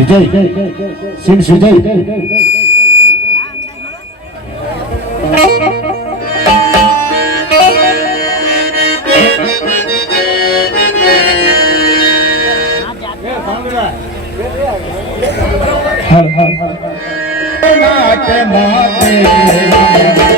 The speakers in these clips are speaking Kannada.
વિજય. સિંહ વિજય હર હર. હર નાટ માતે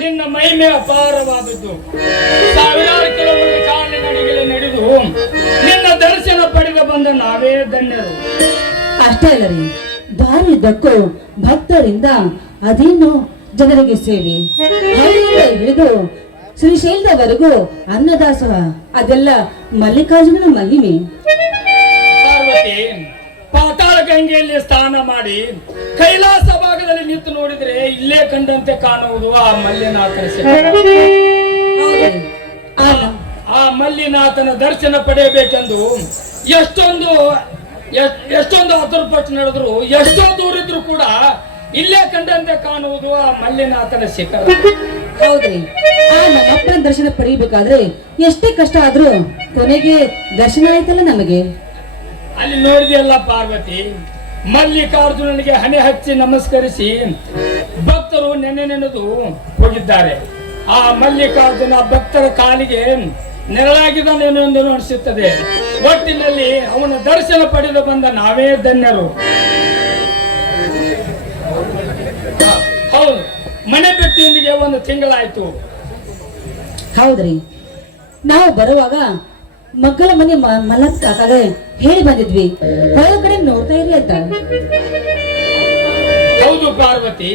ನಿನ್ನ ಮಹಿಮೆ ಅಪಾರವಾದದ್ದು. ಸಾವಿರಾರು ಕಿಲೋಮೀಟರ್ ಕಾಲಿನಡಿಗೆಲೆ ನಡೆದು ನಿನ್ನ ದರ್ಶನ ಪಡೆದ ಬಂದ ನಾವೇ ಧನ್ಯರು. ಅಷ್ಟೇ ಅಲ್ಲ ರೀ ದಾರಿಯುದ್ದಕ್ಕೂ ಭಕ್ತರಿಂದ ಅದೇನು ಜನರಿಗೆ ಸೇವೆ ಹಿಡಿದು ಶ್ರೀಶೈಲದವರೆಗೂ ಅನ್ನದಾಸೋಹ ಅದೆಲ್ಲ ಮಲ್ಲಿಕಾರ್ಜುನ ಮಹಿಮೆ. ಪಾರ್ವತಿ ಗಂಗೆಯಲ್ಲಿ ಸ್ನಾನ ಮಾಡಿ ಕೈಲಾಸ ಭಾಗದಲ್ಲಿ ನಿಂತು ನೋಡಿದ್ರೆ ಇಲ್ಲೇ ಕಂಡಂತೆ ಕಾಣುವುದು ಆ ಮಲ್ಲಿನಾಥನ. ಆ- ಮಲ್ಲಿನಾಥನ ದರ್ಶನ ಪಡೆಯಬೇಕೆಂದು ಎಷ್ಟೊಂದು ಎಷ್ಟ್- ಎಷ್ಟೊಂದು ಅತುರ್ಪಟ್ಟು ನಡೆದ್ರು, ಎಷ್ಟೋ ದೂರ ಇದ್ರು ಕೂಡ ಇಲ್ಲೇ ಕಂಡಂತೆ ಕಾಣುವುದು ಆ ಮಲ್ಲಿನಾಥನ ಶಿಖರ. ಹೌದ್ರಿ. ಆ ದರ್ಶನ ಪಡೆಯಬೇಕಾದ್ರೆ ಎಷ್ಟೇ ಕಷ್ಟ ಆದ್ರೂ ಕೊನೆಗೆ ದರ್ಶನ ಆಯ್ತಲ್ಲ ನಮಗೆ? ಅಲ್ಲಿ ನೋಡಿದೆಯಲ್ಲ ಪಾರ್ವತಿ? ಮಲ್ಲಿಕಾರ್ಜುನನಿಗೆ ಹಣೆ ಹಚ್ಚಿ ನಮಸ್ಕರಿಸಿ ಭಕ್ತರು ನೆನೆ ನೆನೆದು ಹೋಗಿದ್ದಾರೆ. ಆ ಮಲ್ಲಿಕಾರ್ಜುನ ಭಕ್ತರ ಕಾಲಿಗೆ ನೆರಳಾಗಿದ್ದಾನೆ ಎಂದು ಅನಿಸುತ್ತದೆ. ಒಟ್ಟಿನಲ್ಲಿ ಅವನ ದರ್ಶನ ಪಡೆದು ಬಂದ ನಾವೇ ಧನ್ಯರು. ಹೌದು, ಮನೆ ಬಿಟ್ಟಿಯೊಂದಿಗೆ ಒಂದು ತಿಂಗಳಾಯ್ತು. ಹೌದ್ರಿ. ನಾವು ಬರುವಾಗ ಮಕ್ಕಳ ಮನೆ ಮ- ಮಲ್ಲಪ್ಪ ಕಾಕಾಗೆ ಹೇಳಿ ಬಂದಿದ್ವಿ. ಹೊರ ಕಡೆ ನೋಡ್ತಾ ಇರಿ ಅಂತ. ಹೌದು ಪಾರ್ವತಿ.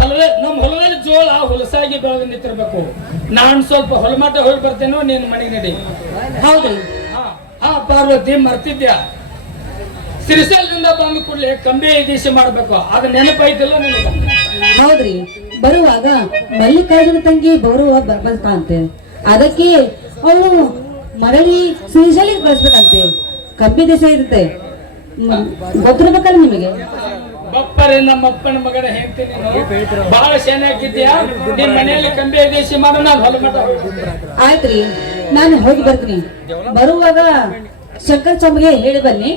ಹೊಲದ ನಮ್ಮ ಹೊಲದಲ್ಲಿ ಜೋಳ ಹೊಲಸಾಗಿ ಬೆಳೆದು ನಿಂತಿರ್ಬೇಕು. ನಾನ್ ಸ್ವಲ್ಪ ಹೊಲಮಟ ಹೋಗಿ ಬರ್ತೇನೋ ನೀನ್ ಮನೆಗೆ ನಡಿ. ಹೌದು. ಹಾ ಪಾರ್ವತಿ ಮರ್ತಿದ್ಯಾ? ಸಿರಿಸಲ್ನಿಂದ ಬಂದ ಕೂಡಲೇ ಕಂಬಿ ದೀಶೆ ಮಾಡ್ಬೇಕು. ಅದ ನೆನಪೈತಿಲ್ಲ ನಿನಗೆ? ಹೌದ್ರಿ. ಬರುವಾಗ ಮಲ್ಲಿಕಾರ್ಜುನ ತಂಗಿ ಬರುವ ಬರ್ಬೇಕಂತೆ ಅದಕ್ಕೆ ಅವಳು ಮರಳಿ ಶ್ರೀಶೈಲಿಗೆ ಕಳಿಸ್ಬೇಕಂತೆ. ಕಬ್ಬಿ ದೇಶ ಇರುತ್ತೆ ಗೊತ್ತಿರ್ಬೇಕಲ್ಲ ನಿಮಗೆ? ಬಪ್ಪರೆ ನಮ್ಮ ಅಪ್ಪನ ಮಗನ ಹೇಳ್ತೀನಿ ಬಹಳ ನಿನ್ ಮನೆಯಲ್ಲಿ ಕಂಬಿ ದೀಶೆ ಮಾಡು ನಾನು ಆಯ್ತ್ರಿ ನಾನು ಹೋಗಿ ಬರ್ತೀನಿ. ಬರುವಾಗ ಶಂಕರ್ ಸ್ವಾಮಿಗೆ ಹೇಳಿ ಬನ್ನಿ.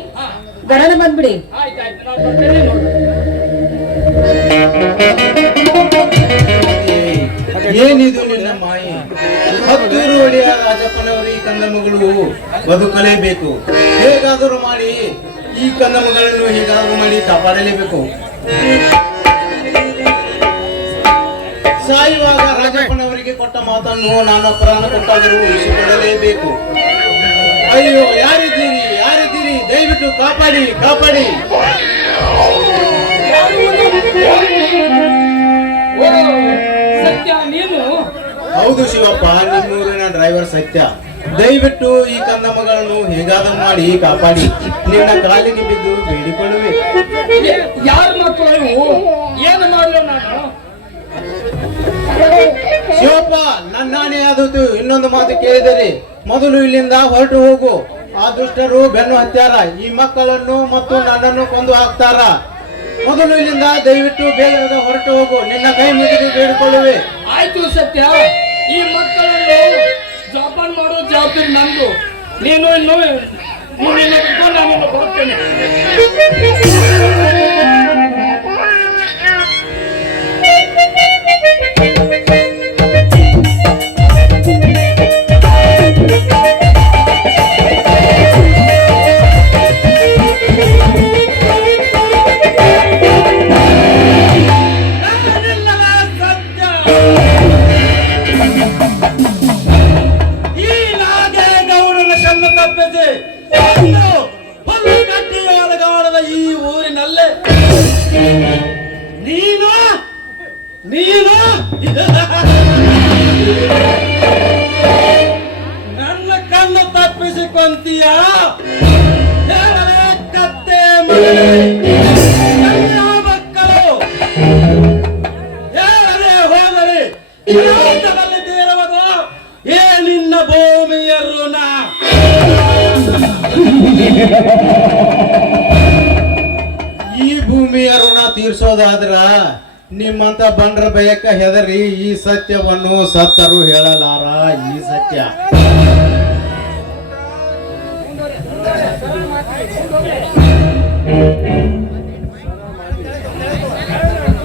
ಗಣನ ಗಡನ ಬಂದ್ಬಿಡಿ. ಆಯ್ತಾಯ್ತು ನಾನು ಬರ್ತೇನೆ ನೋಡು ಏನಿದು ರಾಜಪ್ಪನವರು ಈ ಕಂದಮಗಳು ಬದುಕಲೇಬೇಕು. ಹೇಗಾದರೂ ಮಾಡಿ ಈ ಕಂದಮಗಳನ್ನು ಹೇಗಾದರೂ ಮಾಡಿ ಕಾಪಾಡಲೇಬೇಕು. ಸಾಯುವಾಗ ರಾಜಪ್ಪನವರಿಗೆ ಕೊಟ್ಟ ಮಾತನ್ನು ನಾನು ಪ್ರಾಣ ಕೊಟ್ಟಾದರೂ ಉಳಿಸಿಕೊಡಲೇಬೇಕು ಅಯ್ಯೋ, ಯಾರಿದ್ದೀರಿ? ಯಾರಿದ್ದೀರಿ? ದಯವಿಟ್ಟು ಕಾಪಾಡಿ ಕಾಪಾಡಿ. ಸತ್ಯ, ನೀನು? ಹೌದು ಶಿವಪ್ಪ ನಿಮ್ಮೂರಿನ ಡ್ರೈವರ್ ಸತ್ಯ. ದಯವಿಟ್ಟು ಈ ಕಂದಮ್ಮಗಳನ್ನು ಹೇಗಾದರೂ ಮಾಡಿ ಕಾಪಾಡಿ. ನಿನ್ನ ಕಾಲಿಗೆ ಬಿದ್ದು ಬೇಡಿಕೊಳ್ಳುವೆ. ಯಾರು ಮಕ್ಕಳು ಏನು ಮಾಡಲು ನಾನು? ಶಿವಪ್ಪ ನನ್ನಾನೇ ಆದದ್ದು ಇನ್ನೊಂದು ಮಾತು ಕೇಳಿದರೆ. ಮೊದಲು ಇಲ್ಲಿಂದ ಹೊರಟು ಹೋಗು. ಆ ದುಷ್ಟರು ಬೆನ್ನು ಹತ್ಯಾರ. ಈ ಮಕ್ಕಳನ್ನು ಮತ್ತು ನನ್ನನ್ನು ಕೊಂದು ಹಾಕ್ತಾರ. ಮೊದಲು ಇಲ್ಲಿಂದ ದಯವಿಟ್ಟು ಬೇಗ ಹೊರಟು ಹೋಗು. ನಿನ್ನ ಕೈ ಮುಗಿದು ಬೇಡಿಕೊಳ್ಳುವೆ. ಆಯ್ತು ಸತ್ಯ. ಈ ಮಕ್ಕಳನ್ನು ಜೋಪಾನ ಮಾಡೋ ಜವಾಬ್ದಾರಿ ನಂದು. ನೀನು ಇನ್ನು ನೀನು ನಾನು ಬರ್ತೇನೆ ಈ ನೀನು? ನನ್ನ ಕಣ್ಣು ತಪ್ಪಿಸಿಕೊಂತೀಯ? ಕತ್ತೆ ಮಕ್ಕಳು? ಹೋದರೆ ಏ ನಿನ್ನ ಭೂಮಿಯ ಈ ಭೂಮಿಯ ಋಣ ತೀರ್ಸೋದಾದ್ರ ನಿಮ್ಮಂತ ಬಂಡ್ರ ಬಯಕ ಹೆದರಿ, ಈ ಸತ್ಯವನ್ನು ಸತ್ತರು ಹೇಳಲಾರ, ಈ ಸತ್ಯ.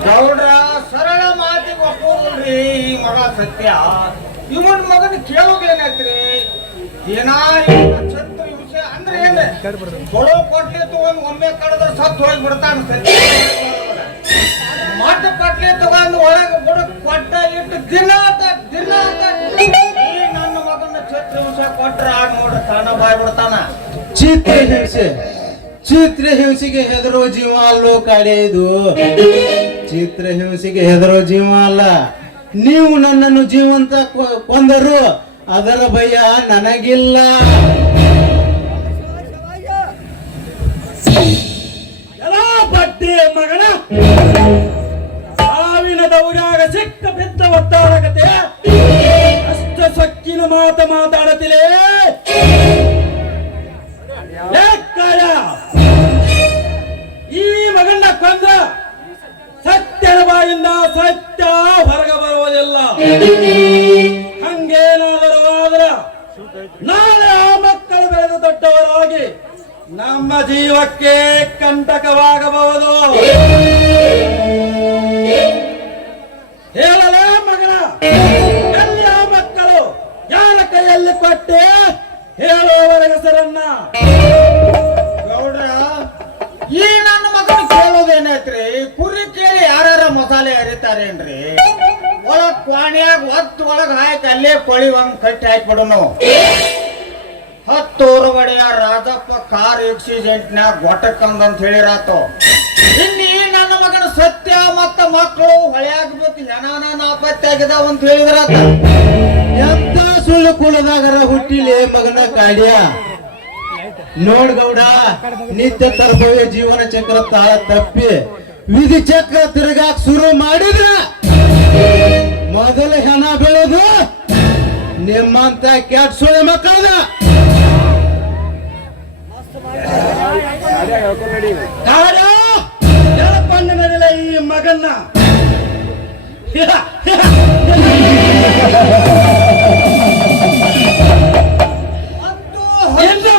ಗೌಡ್ರ, ಸರಳ ಮಾತಿಗೆ ಒಪ್ಪೋದಲ್ರಿ ಈ ಮಗ ಸತ್ಯ. ಇವನ್ ಮಗನ ಕೇಳೋದೇನೈತ್ರಿ ಏನಾ ಛತ್ರ ಅಂದ್ರೆ ಏನ್ ಕೊಡೋ ಕೊಟ್ಟೆ ತಗೊಂಡ್ ಒಮ್ಮೆ ಕಳೆದ್ರೆ ಸತ್ತು ಹೋಗಿ ಬಿಡ್ತಾನ ಸತ್ಯ. ಮಠ ಪಟ್ಲಿ ತಗೊಂಡು ಒಳಗೆ ಬಿಡು ಕೊಟ್ಟ ಇಟ್ಟು ದಿನ ಆತ ದಿನ ಈ ನನ್ನ ಮಗನ ಛತ್ರಿವಂಶ ಕೊಟ್ರ ಆಗ ನೋಡ್ರಿ ತಾನ ಬಾಯ್ ಬಿಡ್ತಾನ. ಚಿತ್ರ ಹಿಂಸೆ ಚಿತ್ರ ಹಿಂಸಿಗೆ ಹೆದರೋ ಜೀವ ಅಲ್ಲೋ ಕಾಡೆ ಚಿತ್ರ ಹಿಂಸಿಗೆ ಹೆದರು ಜೀವ ಅಲ್ಲ. ನೀವು ನನ್ನನ್ನು ಜೀವಂತ ಕೊಂದರು. ಅದರ ಭಯ ನನಗಿಲ್ಲ. ಎಲ್ಲ ಬಡ್ಡಿ ಮಗನ. ದೌರ್ಯಾಗ ಸಿಕ್ಕ ಬಿದ್ದ ಒತ್ತಾಡಕತೆ ಅಷ್ಟ ಸಕ್ಕಿನ ಮಾತ ಮಾತಾಡತಿಲೇ. ಈ ಮಗನ್ನ ಕೊಂದ ಸತ್ಯದ ಬಾಯಿಂದ ಸತ್ಯ ಹೊರಗ ಬರುವುದಿಲ್ಲ. ಹಂಗೇನಾದರೂ ಆದ್ರ ನಾಳೆ ಆ ಮಕ್ಕಳು ಬೆಳೆದು ದೊಡ್ಡವರಾಗಿ ನಮ್ಮ ಜೀವಕ್ಕೆ ಕಂಟಕವಾಗಬಹುದು. ಹೇಳಲೇ ಮಗನ ಎಲ್ಲಿ ಮಕ್ಕಳು ಯಾರ ಕೈಯಲ್ಲಿ ಕೊಟ್ಟೆ? ಹೇಳುವವರ ಹೆಸರನ್ನ. ಗೌಡ್ರ, ಈ ನನ್ನ ಮಗನ ಕೇಳೋದೇನೈತ್ರಿ ಕುರಿ ಕೇಳಿ ಯಾರ ಮಸಾಲೆ ಹರಿತಾರೇನ್ರಿ? ಒಳಗ್ ಕ್ವಾಣಿಯಾಗ ಒತ್ತು ಒಳಗ್ ಹಾಕಿ ಅಲ್ಲೇ ಕೊಳಿ ಒಂದ್ ಕಟ್ಟಿ ಹಾಕ್ಬಿಡೋನು. ಹತ್ತೂರು ಒಡೆಯ ರಾಜಪ್ಪ ಕಾರ್ ಆಕ್ಸಿಡೆಂಟ್ನ್ಯಾಗ ಗೊಟ್ಟಕ್ಕಂದ ಅಂತ ಹೇಳಿರಾತು. ಇಲ್ಲಿ ಸತ್ಯ ಮತ್ತ ಮಕ್ಕಳು ಹೊಳ್ಯಾಗ ಬಿತ್ತು ಹೆಣಾನ ನಾಪತ್ತೆ ಆಗಿದಾವ ಅಂತ ಹೇಳಿದ್ರ ಎಂತ ಸುಳ್ಳು ಕುಳದಾಗರ ಹುಟ್ಟಿಲೆ ಮಗನ ಕಾಡ್ಯ? ನೋಡ್ ಗೌಡ, ನಿತ್ಯ ತರ್ಭವ್ಯ ಜೀವನ ಚಕ್ರ ತಾಳ ತಪ್ಪಿ ವಿಧಿ ಚಕ್ರ ತಿರುಗಾಕ್ ಶುರು ಮಾಡಿದ್ರ ಮೊದಲ ಹೆಣ ಬೆಳೆದು ನಿಮ್ಮಂತ ಕೆಟ್ಟ ಸುಳ್ಳು ಮಕ್ಕಳದ. ಕಾಡ ಈ ಮಗನ್ನ. ಎಂದು